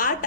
8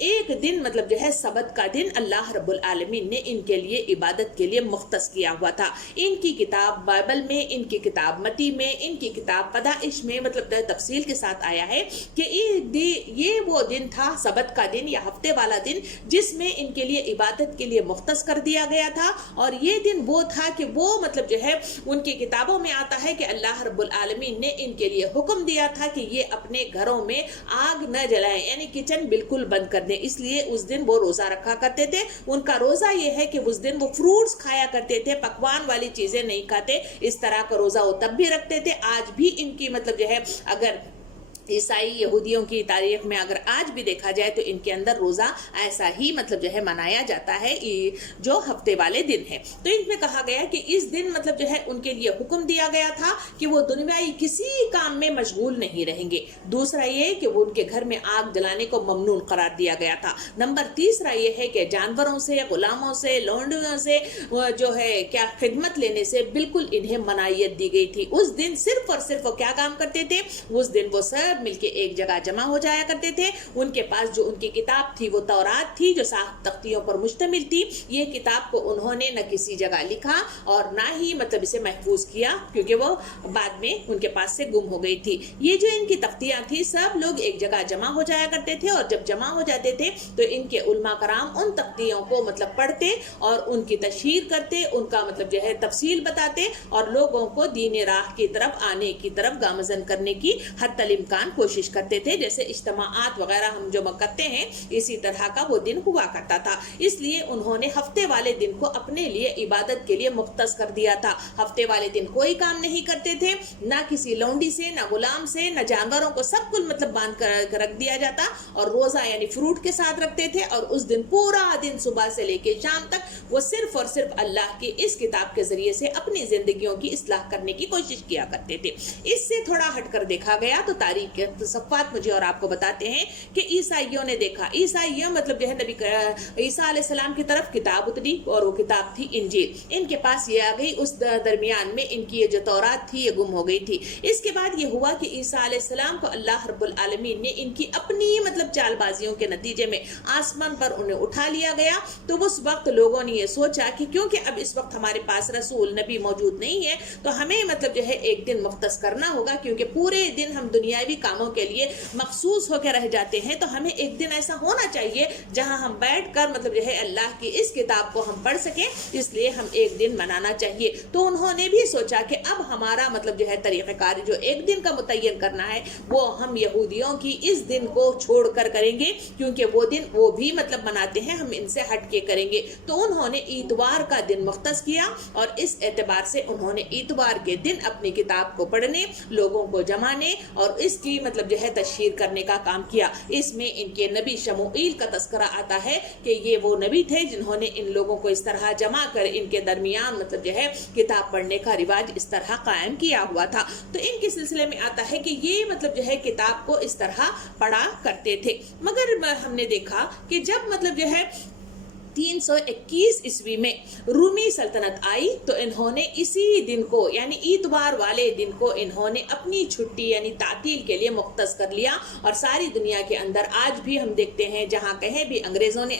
ایک دن مطلب جو ہے سبت کا دن اللہ رب العالمین نے ان کے لیے عبادت کے لیے مختص کیا ہوا تھا. ان کی کتاب بائبل میں، ان کی کتاب متی میں، ان کی کتاب پیدائش میں مطلب تفصیل کے ساتھ آیا ہے کہ یہ وہ دن تھا، سبت کا دن یا ہفتے والا دن، جس میں ان کے لیے عبادت کے لیے مختص کر دیا گیا تھا. اور یہ دن وہ تھا کہ وہ مطلب جو ہے ان کی کتابوں میں آتا ہے کہ اللہ رب العالمین نے ان کے لیے حکم دیا تھا کہ یہ اپنے گھروں میں آگ نہ جلائیں، یعنی کچن بالکل بند کر دیں. اس لیے اس دن وہ روزہ رکھا کرتے تھے. ان کا روزہ یہ ہے کہ اس دن وہ فروٹس کھایا کرتے تھے، پکوان والی چیزیں نہیں کھاتے. اس طرح کا روزہ وہ تب بھی رکھتے تھے. آج بھی ان کی مطلب جو ہے اگر عیسائی یہودیوں کی تاریخ میں اگر آج بھی دیکھا جائے تو ان کے اندر روزہ ایسا ہی مطلب جو ہے منایا جاتا ہے جو ہفتے والے دن ہے. تو ان میں کہا گیا کہ اس دن مطلب جو ہے ان کے لیے حکم دیا گیا تھا کہ وہ دنیائی کسی کام میں مشغول نہیں رہیں گے. دوسرا یہ کہ وہ ان کے گھر میں آگ جلانے کو ممنوع قرار دیا گیا تھا. نمبر تیسرا یہ ہے کہ جانوروں سے، غلاموں سے، لونڈیوں سے جو ہے کیا خدمت لینے سے بالکل انہیں منعیت دی گئی تھی. اس دن صرف اور صرف وہ کیا کام کرتے تھے؟ اس دن وہ سب مل کے ایک جگہ جمع ہو جایا کرتے تھے. ان کے پاس جو ان کی کتاب تھی وہ تورات تھی جو 7 تختیوں پر مشتمل تھی. یہ کتاب کو انہوں نے نہ کسی جگہ لکھا اور نہ ہی مطلب اسے محفوظ کیا، کیونکہ وہ بعد میں ان کے پاس سے گم ہو گئی تھی. یہ جو ان کی تختیاں تھی سب لوگ ایک جگہ جمع ہو جایا کرتے تھے، اور جب جمع ہو جاتے تھے تو ان کے علماء کرام ان تختیوں کو مطلب پڑھتے اور ان کی تشہیر کرتے، ان کا مطلب جو ہے تفصیل بتاتے اور لوگوں کو دین راہ کی طرف آنے کی طرف گامزن کرنے کی حتی الامکان کوشش کرتے تھے. جیسے اجتماعات وغیرہ ہم جو کرتے ہیں اسی طرح کا وہ دن ہوا کرتا تھا. اس لیے انہوں نے ہفتے والے دن کو اپنے لیے عبادت کے لیے مختص کر دیا تھا. ہفتے والے دن کوئی کام نہیں کرتے تھے، نہ کسی لونڈی سے، نہ غلام سے، نہ جانوروں کو، سب کل مطلب باندھ کر رکھ دیا جاتا. اور روزہ یعنی فروٹ کے ساتھ رکھتے تھے. اور اس دن پورا دن صبح سے لے کے شام تک وہ صرف اور صرف اللہ کی اس کتاب کے ذریعے سے اپنی زندگیوں کی اصلاح کرنے کی کوشش کیا کرتے تھے. اس سے تھوڑا ہٹ کر دیکھا گیا تو تاریخ کے صفات مجھے اور آپ کو بتاتے ہیں کہ عیسائیوں نے دیکھا، عیسائیوں مطلب جو ہے نبی عیسیٰ علیہ السلام کی طرف کتاب اتری اور وہ کتاب تھی انجیل. ان کے پاس یہ آ گئی. اس درمیان میں ان کی یہ جو تورات تھی یہ گم ہو گئی تھی. اس کے بعد یہ ہوا کہ عیسیٰ علیہ السلام کو اللہ رب العالمین نے ان کی اپنی مطلب چال بازیوں کے نتیجے میں آسمان پر انہیں اٹھا لیا گیا. تو اس وقت لوگوں نے یہ سوچا کہ کیونکہ اب اس وقت ہمارے پاس رسول نبی موجود نہیں ہے تو ہمیں مطلب جو ہے ایک دن مختص کرنا ہوگا، کیونکہ پورے دن ہم دنیاوی کاموں کے لیے مخصوص ہو کے رہ جاتے ہیں. تو ہمیں ایک دن ایسا ہونا چاہیے جہاں ہم بیٹھ کر مطلب جو ہے اللہ کی اس کتاب کو ہم پڑھ سکیں. اس لیے ہم ایک دن منانا چاہیے. تو انہوں نے بھی سوچا کہ اب ہمارا مطلب جو ہے طریقہ کار جو ایک دن کا متعین کرنا ہے وہ ہم یہودیوں کی اس دن کو چھوڑ کر کریں گے، کیونکہ وہ دن وہ بھی مطلب مناتے ہیں، ہم ان سے ہٹ کے کریں گے. تو انہوں نے اتوار کا دن مختص کیا اور اس اعتبار سے انہوں نے اتوار کے دن اپنی کتاب کو پڑھنے، لوگوں کو جمانے اور اس کی مطلب جو ہے تشہیر کرنے کا کام کیا. اس میں ان کے نبی شموئیل کا تذکرہ آتا ہے کہ یہ وہ نبی تھے جنہوں نے ان لوگوں کو اس طرح جمع کر ان کے درمیان مطلب جو ہے کتاب پڑھنے کا رواج اس طرح قائم کیا ہوا تھا. تو ان کے سلسلے میں آتا ہے کہ یہ مطلب جو ہے کتاب کو اس طرح پڑھا کرتے تھے. مگر ہم نے دیکھا کہ جب مطلب جو ہے 321 عیسوی میں رومی سلطنت آئی تو انہوں نے اسی دن کو یعنی اتوار والے دن کو انہوں نے اپنی چھٹی یعنی تعطیل کے لیے مختص کر لیا. اور ساری دنیا کے اندر آج بھی ہم دیکھتے ہیں جہاں کہیں بھی انگریزوں نے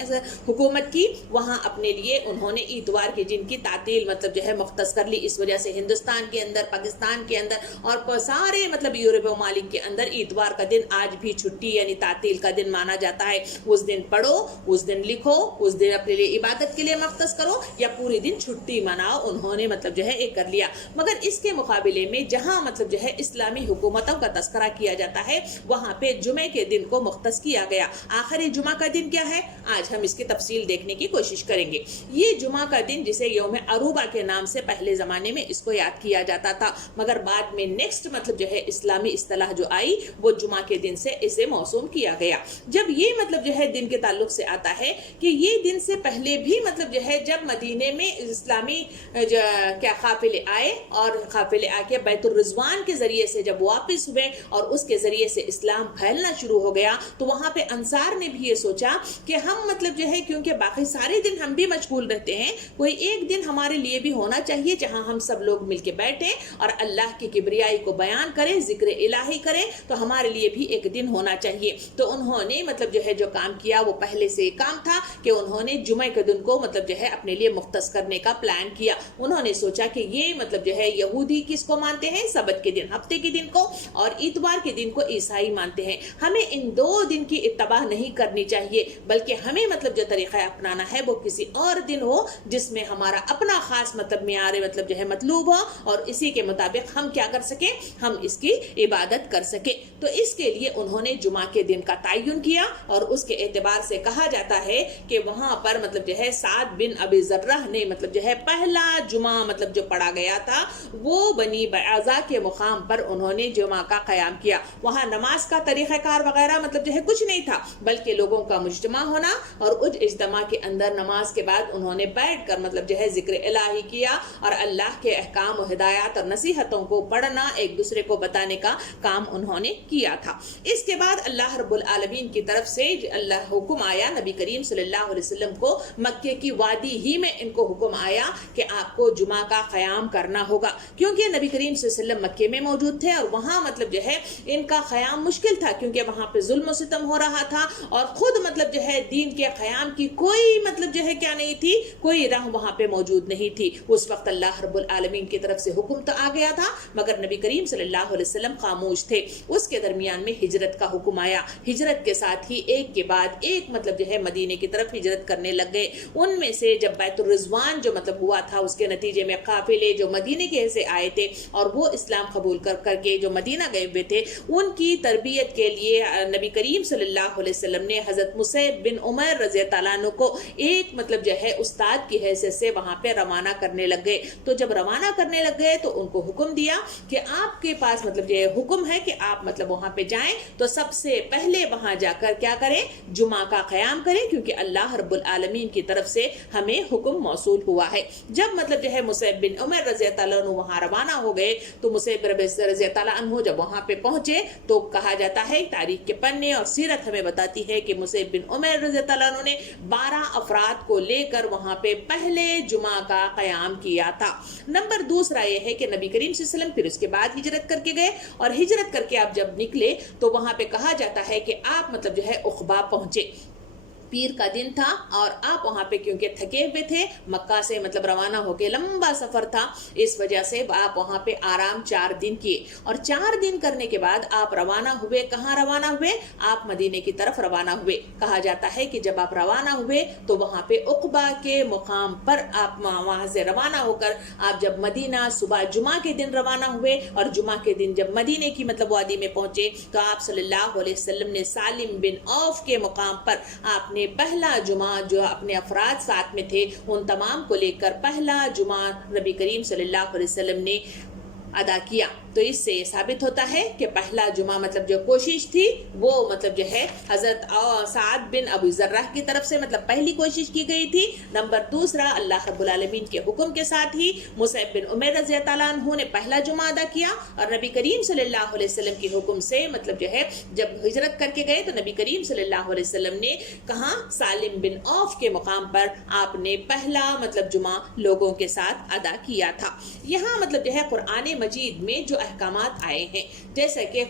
حکومت کی وہاں اپنے لیے انہوں نے اتوار کے دن کی تعطیل مطلب جو ہے مختص کر لی. اس وجہ سے ہندوستان کے اندر، پاکستان کے اندر اور سارے مطلب یورپ ممالک کے اندر اتوار کا دن آج بھی چھٹی یعنی تعطیل کا دن مانا جاتا ہے. اس دن پڑھو، اس دن لکھو، اس دن اپنے لیے عبادت کے لیے مختص کرو یا پوری دن چھٹی مناؤ. انہوں نے مطلب جو ہے ایک کر لیا. مگر اس کے مقابلے میں جہاں مطلب جو ہے اسلامی حکومتوں کا تذکرہ کیا جاتا ہے وہاں پہ جمعے کے دن کو مختص کیا گیا. آخری جمعہ کا دن کیا ہے آج ہم اس کی تفصیل دیکھنے کی کوشش کریں گے. یہ جمعہ کا دن جسے یوم عروبہ کے نام سے پہلے زمانے میں اس کو یاد کیا جاتا تھا، مگر بعد میں نیکسٹ مطلب جو ہے اسلامی اصطلاح جو آئی وہ جمعہ کے دن سے اسے موسوم کیا گیا. جب یہ مطلب جو ہے دن کے تعلق سے آتا ہے کہ یہ دن سے پہلے بھی مطلب جو ہے جب مدینے میں اسلامی کیا قافلے آئے اور قافلے آ کے بیت الرضوان کے ذریعے سے جب واپس ہوئے اور اس کے ذریعے سے اسلام پھیلنا شروع ہو گیا تو وہاں پہ انصار نے بھی یہ سوچا کہ ہم مطلب جو ہے کیونکہ باقی سارے دن ہم بھی مشغول رہتے ہیں، کوئی ایک دن ہمارے لیے بھی ہونا چاہیے جہاں ہم سب لوگ مل کے بیٹھیں اور اللہ کی کبریائی کو بیان کریں، ذکر الہی کریں، تو ہمارے لیے بھی ایک دن ہونا چاہیے۔ تو انہوں نے مطلب جو ہے جو کام کیا وہ پہلے سے کام تھا کہ انہوں نے جمعہ کے دن کو مطلب جو ہے اپنے لیے مختص کرنے کا پلان کیا۔ انہوں نے سوچا کہ یہ مطلب جو ہے یہودی کس کو مانتے ہیں؟ سبت کے دن، ہفتے کے دن کو، اور اتوار کے دن کو عیسائی مانتے ہیں۔ ہمیں ان دو دن کی اتباع نہیں کرنی چاہیے، بلکہ ہمیں مطلب جو طریقہ اپنانا ہے وہ کسی اور دن ہو جس میں ہمارا اپنا خاص مطلب معیار مطلب جو ہے مطلوب ہو اور اسی کے مطابق ہم کیا کر سکیں، ہم اس کی عبادت کر سکیں۔ تو اس کے لیے انہوں نے جمعہ کے دن کا تعین کیا، اور اس کے اعتبار سے کہا جاتا ہے کہ وہاں پر مطلب جو ہے سعد بن ابی ذرہ نے مطلب جو ہے پہلا جمعہ مطلب جو پڑھا گیا تھا وہ بنی بعضا کے مقام پر انہوں نے جمعہ کا قیام کیا۔ وہاں نماز کا طریقہ کار وغیرہ مطلب جو ہے کچھ نہیں تھا، بلکہ لوگوں کا مجتمع ہونا، اور اس اجتماع کے اندر نماز کے بعد انہوں نے بیٹھ کر مطلب جو ہے ذکر الہی کیا اور اللہ کے احکام و ہدایات اور نصیحتوں کو پڑھنا، ایک دوسرے کو بتانے کا کام انہوں نے کیا تھا۔ اس کے بعد اللہ رب العالمین کی طرف سے اللہ حکم آیا نبی کریم صلی اللہ علیہ وسلم کو، مکے کی وادی ہی میں ان کو حکم آیا کہ آپ کو جمعہ کا قیام کرنا ہوگا، کیونکہ نبی کریم صلی اللہ علیہ وسلم مکے میں موجود تھے اور وہاں مطلب جو ہے ان کا قیام مشکل تھا، کیونکہ وہاں پہ ظلم و ستم ہو رہا تھا اور خود مطلب جو ہے دین کے قیام کی کوئی مطلب جو ہے کیا نہیں تھی، کوئی راہ وہاں پہ موجود نہیں تھی۔ اس وقت اللہ رب العالمین کی طرف سے حکم تو آ گیا تھا، مگر نبی کریم صلی اللہ علیہ وسلم خاموش تھے۔ اس کے درمیان میں ہجرت کا حکم آیا، ہجرت کے ساتھ ہی ایک کے بعد ایک مطلب جو ہے مدینے کی طرف ہجرت کرنے لگ گئے۔ ان میں سے جب بیت الرضوان جو مطلب ہوا تھا اس کے نتیجے میں قافلے جو مدینے کے سے آئے تھے اور وہ اسلام قبول کر کے جو مدینہ گئے ہوئے تھے، ان کی تربیت کے لیے نبی کریم صلی اللہ علیہ وسلم نے حضرت مصعب بن عمیر رضی اللہ عنہ کو ایک مطلب جو ہے استاد کی حیثیت سے وہاں پہ روانہ کرنے لگ گئے۔ تو جب روانہ کرنے لگ گئے تو ان کو حکم دیا کہ آپ کے پاس مطلب یہ حکم ہے کہ آپ مطلب وہاں پہ جائیں تو سب سے پہلے وہاں جا کر کیا کریں، جمعہ کا قیام کریں، کیونکہ اللہ رب العالمین کی طرف سے ہمیں حکم موصول ہوا ہے۔ جب مطلب جو ہے مصعب بن عمیر رضی اللہ عنہ وہاں روانہ ہو گئے تو مصعب رضی اللہ عنہ جب وہاں پہ پہنچے تو کہا جاتا ہے، تاریخ کے پنے اور سیرت ہمیں بتاتی ہے کہ مصعب بن عمیر رضی اللہ عنہ نے 12 افراد کو لے کر وہاں پہ پہلے جمعہ کا قیام کیا تھا۔ نمبر دوسرا یہ ہے کہ نبی کریم صلی اللہ علیہ وسلم پھر اس کے بعد ہجرت کر کے گئے، اور ہجرت کر کے آپ جب نکلے تو وہاں پہ کہا جاتا ہے کہ آپ مطلب جو ہے عقبہ پہنچے، پیر کا دن تھا اور آپ وہاں پہ کیونکہ تھکے ہوئے تھے، مکہ سے مطلب روانہ ہو کے لمبا سفر تھا، اس وجہ سے آپ وہاں پہ آرام 4 دن کیے، اور 4 دن کرنے کے بعد آپ روانہ ہوئے۔ کہاں روانہ ہوئے؟ آپ مدینے کی طرف روانہ ہوئے۔ کہا جاتا ہے کہ جب آپ روانہ ہوئے تو وہاں پہ عقبہ کے مقام پر آپ وہاں سے روانہ ہو کر آپ جب مدینہ صبح جمعہ کے دن روانہ ہوئے، اور جمعہ کے دن جب مدینے کی مطلب وادی میں پہنچے تو آپ صلی اللہ علیہ وسلم نے سالم بن عوف کے مقام پر آپ نے پہلا جمعہ جو اپنے افراد ساتھ میں تھے ان تمام کو لے کر پہلا جمعہ نبی کریم صلی اللہ علیہ وسلم نے ادا کیا۔ تو اس سے یہ ثابت ہوتا ہے کہ پہلا جمعہ مطلب جو کوشش تھی وہ مطلب جو ہے حضرت سعد بن ابی ذرہ کی طرف سے مطلب پہلی کوشش کی گئی تھی۔ نمبر دوسرا اللہ رب العالمین کے حکم کے ساتھ ہی مصعب بن عمیر رضی اللہ عنہ نے پہلا جمعہ ادا کیا، اور نبی کریم صلی اللہ علیہ وسلم کے حکم سے مطلب جو ہے جب ہجرت کر کے گئے تو نبی کریم صلی اللہ علیہ وسلم نے کہاں سالم بن عوف کے مقام پر آپ نے پہلا مطلب جمعہ لوگوں کے ساتھ ادا کیا تھا۔ یہاں مطلب جو ہے قرآن مجید میں جو احکامات آئے ہیں، جیسا کہ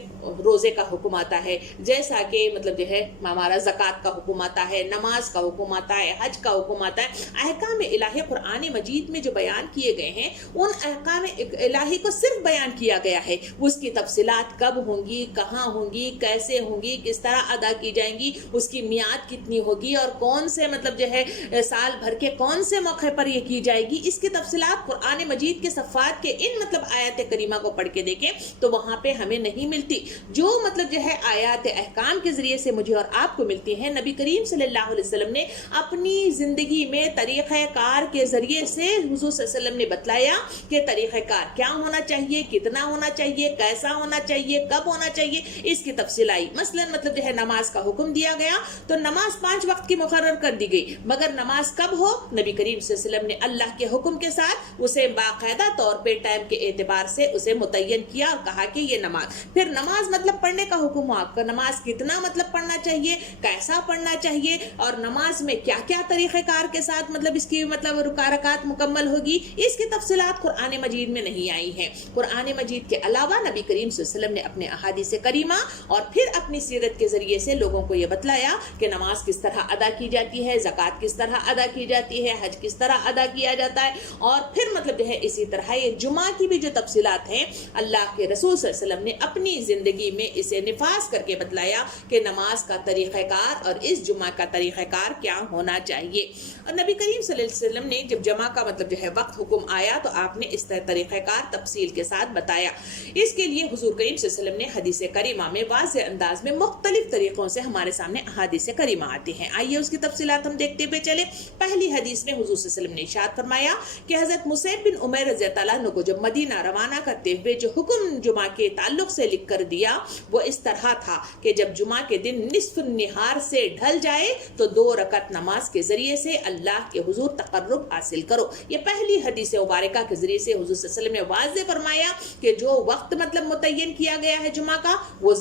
روزے کا حکم آتا ہے، جیسا کہ مطلب جو ہے ہمارا زکوٰۃ کا حکم آتا ہے، نماز کا حکم آتا ہے، حج کا حکم آتا ہے، احکام الہی قرآن مجید میں جو بیان کیے گئے ہیں ان احکام الہی کو صرف بیان کیا گیا ہے۔ اس کی تفصیلات کب ہوں گی، کہاں ہوں گی، کیسے ہوں گی، کس طرح ادا کی جائیں گی، اس کی میعاد کتنی ہوگی اور کون سے مطلب جو ہے سال بھر کے کون سے موقع پر یہ کی جائے گی، اس کی تفصیلات قرآن مجید کے صفحات کے ان مطلب آیات کریمہ کو پڑھ کے کے دیکھیں تو وہاں پہ ہمیں نہیں ملتی. جو مطلب جو ہے آیات احکام کے ذریعے سے مجھے اور آپ کو ملتی ہیں، نبی کریم صلی اللہ علیہ وسلم نے اپنی زندگی میں طریقہ کار کے ذریعے سے حضور صلی اللہ علیہ وسلم نے بتلایا کہ طریقہ کار کیا ہونا چاہیے، کتنا ہونا چاہیے، کیسا ہونا چاہیے، کب ہونا چاہیے، اس کی تفصیل آئی. مثلا مطلب جو ہے نماز کا حکم دیا گیا تو نماز 5 وقت کی مقرر کر دی گئی، مگر نماز کب ہو، نبی کریم صلی اللہ علیہ وسلم نے اللہ کے حکم کے ساتھ اسے باقاعدہ طور پہ ٹائم کے اعتبار سے اسے متعین کیا اور کہا کہ یہ نماز. پھر نماز مطلب پڑھنے کا حکم ہوا، نماز کتنا مطلب پڑھنا چاہیے، کیسا پڑھنا چاہیے، اور نماز میں کیا کیا طریقہ کار کے ساتھ مطلب اس کی مطلب رکعات مکمل ہوگی. اس کی تفصیلات قرآن مجید میں نہیں آئی ہیں. قرآن مجید کے علاوہ نبی کریم صلی اللہ علیہ وسلم نے اپنے احادیث کریمہ اور پھر اپنی سیرت کے ذریعے سے لوگوں کو یہ بتلایا کہ نماز کس طرح ادا کی جاتی ہے، زکوٰۃ کس طرح ادا کی جاتی ہے، حج کس طرح ادا کیا جاتا ہے. اور پھر مطلب جو ہے اسی طرح یہ جمعہ کی بھی جو تفصیلات ہیں اللہ کے رسول صلی اللہ علیہ وسلم نے اپنی زندگی میں اسے نفاذ کر کے بتلایا کہ نماز کا طریقہ کار اور اس جمعہ کا طریقہ کار کیا ہونا چاہیے. اور نبی کریم صلی اللہ علیہ وسلم نے جب جمعہ کا مطلب جو ہے وقت حکم آیا تو آپ نے اس طریقہ کار تفصیل کے ساتھ بتایا. اس کے لیے حضور کریم صلی اللہ علیہ وسلم نے حدیث کریمہ میں واضح انداز میں مختلف طریقوں سے ہمارے سامنے احادیث کریمہ آتی ہیں. آئیے اس کی تفصیلات ہم دیکھتے ہوئے چلے. پہلی حدیث میں حضور صلی اللہ علیہ وسلم نے ارشاد فرمایا کہ حضرت مصعب بن عمیر رضی اللہ عنہ کو جب مدینہ روانہ کرتے ہوئے جو حکم جمعہ کے تعلق سے لکھ کر دیا وہ اس طرح تھا کہ جب جمعہ کے دن نصف النہار سے ڈھل جائے تو 2 رکعت نماز کے ذریعے سے اللہ کے حضور تقرب حاصل کرو. یہ پہلی حدیث مبارکہ کے ذریعے سے حضور صلی اللہ علیہ وسلم نے واضح فرمایا کہ جو وقت مطلب متعین کیا گیا ہے جمعہ کا وہ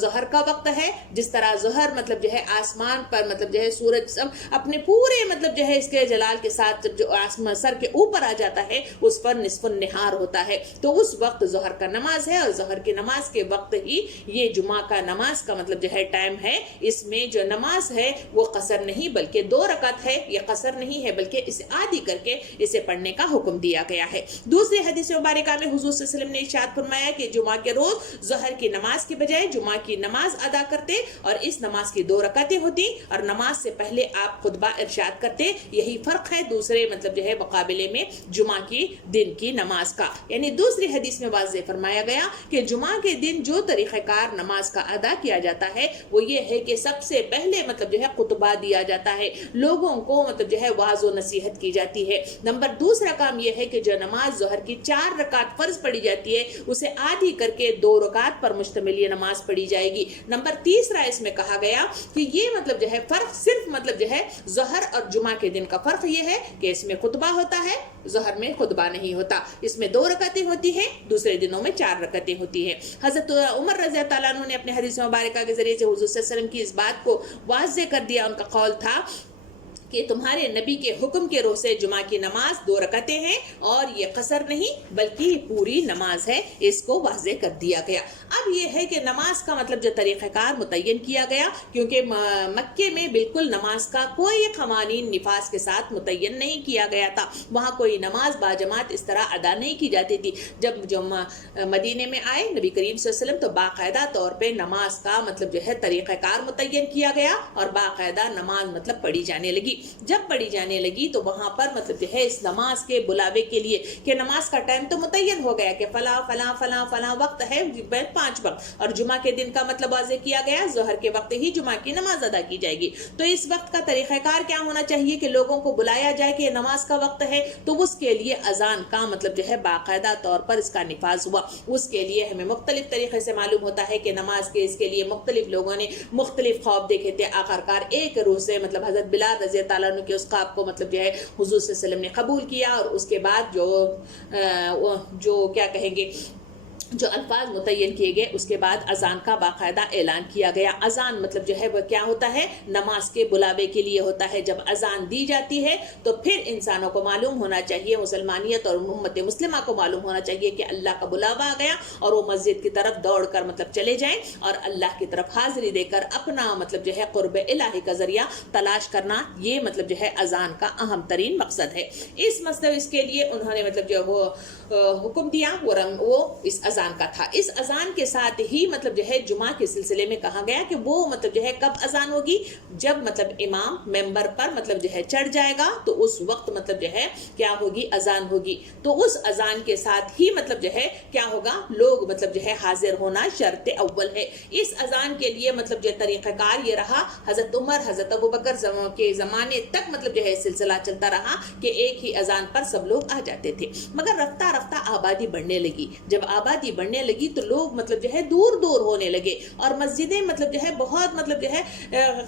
ظہر کا وقت ہے. جس طرح ظہر مطلب جو ہے آسمان پر مطلب جو ہے سورج اپنے پورے مطلب جو ہے اس کے جلال کے ساتھ جو آسمان سر کے اوپر آ جاتا ہے اس پر نصف النہار ہوتا ہے تو اس وقت ظہر کا نماز ہے. اور ظہر کی نماز کے وقت ہی یہ جمعہ کا نماز کا مطلب جو ہے ٹائم ہے. اس میں جو نماز ہے وہ قصر نہیں بلکہ 2 رکعت ہے. یہ قصر نہیں ہے بلکہ اسے آدھی کر کے اسے پڑھنے کا حکم دیا گیا ہے. دوسری حدیث مبارکہ میں حضور صلی اللہ علیہ وسلم نے ارشاد فرمایا کہ جمعہ کے روز ظہر کی نماز کے بجائے جمعہ کی نماز ادا کرتے اور اس نماز کی 2 رکعتیں ہوتی اور نماز سے پہلے آپ خطبہ ارشاد کرتے. یہی فرق ہے دوسرے مطلب جو ہے مقابلے میں جمعہ کی دن کی نماز کا. یعنی دوسری حدیث میں واضح فرمایا گیا کہ جمعہ کے دن جو طریقہ کار نماز کا ادا کیا جاتا ہے وہ یہ ہے کہ سب سے پہلے مطلب جو ہے خطبہ دیا جاتا ہے، لوگوں کو مطلب جو ہے واعظ و نصیحت کی جاتی ہے. نمبر دوسرا کام یہ ہے کہ جو نماز ظہر کی 4 رکعت فرض پڑھی جاتی ہے اسے آدھی کر کے 2 رکعت پر مشتمل یہ نماز پڑھی جائے گی. نمبر تیسرا اس میں کہا گیا کہ یہ مطلب جو ہے فرق صرف مطلب جو ہے ظہر اور جمعہ کے دن کا فرق یہ ہے کہ اس میں خطبہ ہوتا ہے، ظہر میں خطبہ نہیں ہوتا. اس میں 2 رکعتیں ہوتی ہیں، دوسرے دنوں میں 4 رکعتیں ہوتی ہیں. حضرت عمر رضی اللہ عنہ نے اپنے حدیث مبارکہ کے ذریعے سے حضور صلی اللہ علیہ وسلم کی اس بات کو واضح کر دیا. ان کا قول تھا کہ تمہارے نبی کے حکم کے روح سے جمعہ کی نماز 2 رکعتیں ہیں اور یہ قصر نہیں بلکہ یہ پوری نماز ہے. اس کو واضح کر دیا گیا. اب یہ ہے کہ نماز کا مطلب جو طریقہ کار متعین کیا گیا کیونکہ مکے میں بالکل نماز کا کوئی قوانین نفاذ کے ساتھ متعین نہیں کیا گیا تھا. وہاں کوئی نماز باجماعت اس طرح ادا نہیں کی جاتی تھی. جب مدینے میں آئے نبی کریم صلی اللہ علیہ وسلم تو باقاعدہ طور پہ نماز کا مطلب جو ہے طریقہ کار متعین کیا گیا اور باقاعدہ نماز مطلب پڑھی جانے لگی. جب پڑھی جانے لگی تو وہاں پر مطلب جو ہے اس نماز کے بلاوے کے لیے کہ نماز کا ٹائم تو متعین ہو گیا کہ فلاں فلاں فلاں فلاں وقت ہے 5 وقت اور جمعہ کے دن کا مطلب واضح کیا گیا ظہر کے وقت ہی جمعہ کی نماز ادا کی جائے گی. تو اس وقت کا طریقہ کار کیا ہونا چاہیے کہ لوگوں کو بلایا جائے کہ نماز کا وقت ہے تو اس کے لیے اذان کا مطلب جو ہے باقاعدہ طور پر اس کا نفاذ ہوا. اس کے لیے ہمیں مختلف طریقے سے معلوم ہوتا ہے کہ نماز کے اس کے لیے مختلف لوگوں نے مختلف خواب دیکھے تھے. آخرکار ایک روح سے مطلب حضرت بلال رضی اللہ عنہ کے اس خواب کو مطلب جو ہے حضور صلی اللہ علیہ وسلم نے قبول کیا اور اس کے بعد جو کیا کہیں گے جو الفاظ متعین کیے گئے اس کے بعد اذان کا باقاعدہ اعلان کیا گیا. اذان مطلب جو ہے وہ کیا ہوتا ہے نماز کے بلاوے کے لیے ہوتا ہے. جب اذان دی جاتی ہے تو پھر انسانوں کو معلوم ہونا چاہیے، مسلمانیت اور امت مسلمہ کو معلوم ہونا چاہیے کہ اللہ کا بلاوا آ گیا اور وہ مسجد کی طرف دوڑ کر مطلب چلے جائیں اور اللہ کی طرف حاضری دے کر اپنا مطلب جو ہے قرب الہی کا ذریعہ تلاش کرنا. یہ مطلب جو ہے اذان کا اہم ترین مقصد ہے. اس کے لیے انہوں نے مطلب جو وہ حکم دیا وہ اس اذان کا تھا. اس اذان کے ساتھ ہی مطلب جو ہے جمعہ کے سلسلے میں کہا گیا کہ وہ مطلب جو ہے کب اذان ہوگی, جب مطلب امام ممبر پر مطلب جو ہے چڑھ جائے گا تو اس وقت مطلب جو ہے کیا ہوگی, اذان ہوگی. تو اس اذان کے ساتھ ہی مطلب جو ہے کیا ہوگا, لوگ مطلب جو ہے حاضر ہونا شرط اول ہے. اس اذان کے لیے مطلب جو طریقہ کار یہ رہا, حضرت عمر حضرت ابوبکر کے زمانے تک مطلب جو ہے سلسلہ چلتا رہا کہ ایک ہی اذان پر سب لوگ آ جاتے تھے. مگر رفتہ رفتہ آبادی بڑھنے لگی. جب آبادی بڑھنے لگی تو لوگ مطلب جو ہے دور دور ہونے لگے, اور مسجدیں مطلب جو ہے بہت مطلب جو ہے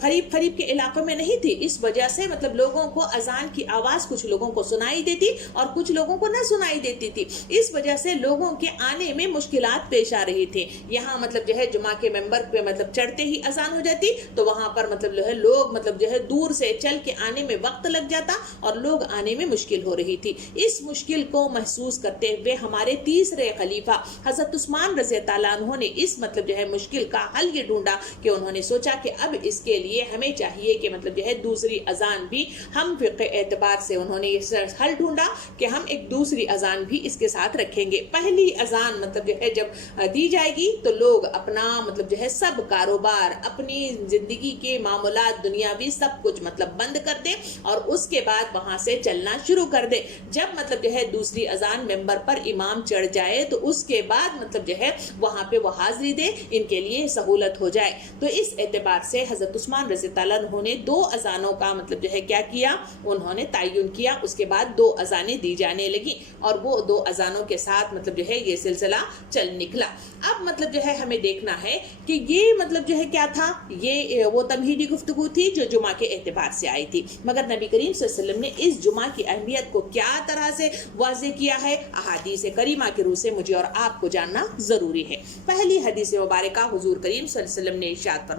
قریب قریب کے علاقوں میں نہیں تھی. اس وجہ سے مطلب لوگوں کو اذان کی آواز کچھ لوگوں کو سنائی دیتی اور کچھ لوگوں کو نہ سنائی دیتی تھی. اس وجہ سے لوگوں کے آنے میں مشکلات پیش آ رہی تھی. یہاں مطلب جو ہے جمعہ کے ممبر پہ مطلب چڑھتے ہی اذان ہو جاتی, تو وہاں پر مطلب جو ہے لوگ مطلب جو ہے دور سے چل کے آنے میں وقت لگ جاتا اور لوگ آنے میں مشکل ہو رہی تھی. اس مشکل کو محسوس کرتے ہوئے ہمارے تیسرے خلیفہ حضرت عثمان رضی اللہ عنہ نے اس مطلب جو ہے مشکل کا حل یہ ڈھونڈا کہ انہوں نے سوچا کہ اب اس کے لیے ہمیں چاہیے کہ مطلب جو ہے دوسری اذان بھی ہم فقہ اعتبار سے انہوں نے یہ حل ڈھونڈا کہ ہم ایک دوسری اذان بھی اس کے ساتھ رکھیں گے. پہلی اذان مطلب جو ہے جب دی جائے گی تو لوگ اپنا مطلب جو ہے سب کاروبار, اپنی زندگی کے معاملات دنیاوی سب کچھ مطلب بند کر دے اور اس کے بعد وہاں سے چلنا شروع کر دے. جب مطلب جو ہے دوسری اذان ممبر پر امام چڑھ جائے تو اس کے بعد مطلب جو ہے وہاں پہ وہ حاضری دے, ان کے لیے سہولت ہو جائے. تو اس اعتبار سے حضرت عثمان رضی اللہ عنہ نے 2 اذانوں کا مطلب جو ہے کیا کیا, انہوں نے تعین کیا. اس کے بعد 2 اذانیں دی جانے لگی اور وہ 2 اذانوں کے ساتھ مطلب جو ہے یہ سلسلہ چل نکلا. اب مطلب جو ہے ہمیں دیکھنا ہے کہ یہ مطلب جو ہے کیا تھا, یہ وہ تمہیدی گفتگو تھی جو جمعہ کے اعتبار سے آئی تھی. مگر نبی کریم صلی اللہ علیہ وسلم نے اس جمعہ کی اہمیت کو کیا طرح سے واضح کیا ہے, احادیث کریمہ کی روح سے مجھے اور آپ کو جاننا ضروری ہے. پہلی حدیث مبارکہ حضور کریم صلی اللہ علیہ وسلم نے ارشاد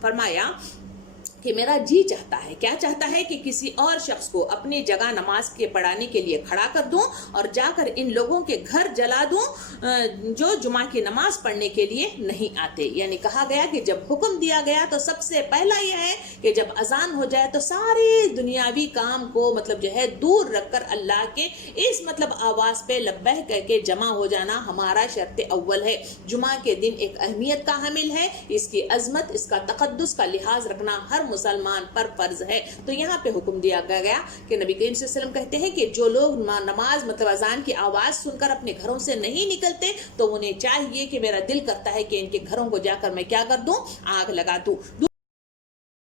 فرمایا کہ میرا جی چاہتا ہے, کیا چاہتا ہے, کہ کسی اور شخص کو اپنی جگہ نماز کے پڑھانے کے لیے کھڑا کر دوں اور جا کر ان لوگوں کے گھر جلا دوں جو جمعہ کی نماز پڑھنے کے لیے نہیں آتے. یعنی کہا گیا کہ جب حکم دیا گیا تو سب سے پہلا یہ ہے کہ جب اذان ہو جائے تو سارے دنیاوی کام کو مطلب جو ہے دور رکھ کر اللہ کے اس مطلب آواز پہ لبیک کہہ کے جمع ہو جانا ہمارا شرط اول ہے. جمعہ کے دن ایک اہمیت کا حامل ہے, اس کی عظمت, اس کا تقدس کا لحاظ رکھنا ہر مسلمان پر فرض ہے. تو یہاں پہ حکم دیا گیا کہ نبی کریم صلی اللہ علیہ وسلم کہتے ہیں کہ جو لوگ نماز مطلب اذان کی آواز سن کر اپنے گھروں سے نہیں نکلتے تو انہیں چاہیے کہ میرا دل کرتا ہے کہ ان کے گھروں کو جا کر میں کیا کر دوں, آگ لگا دوں.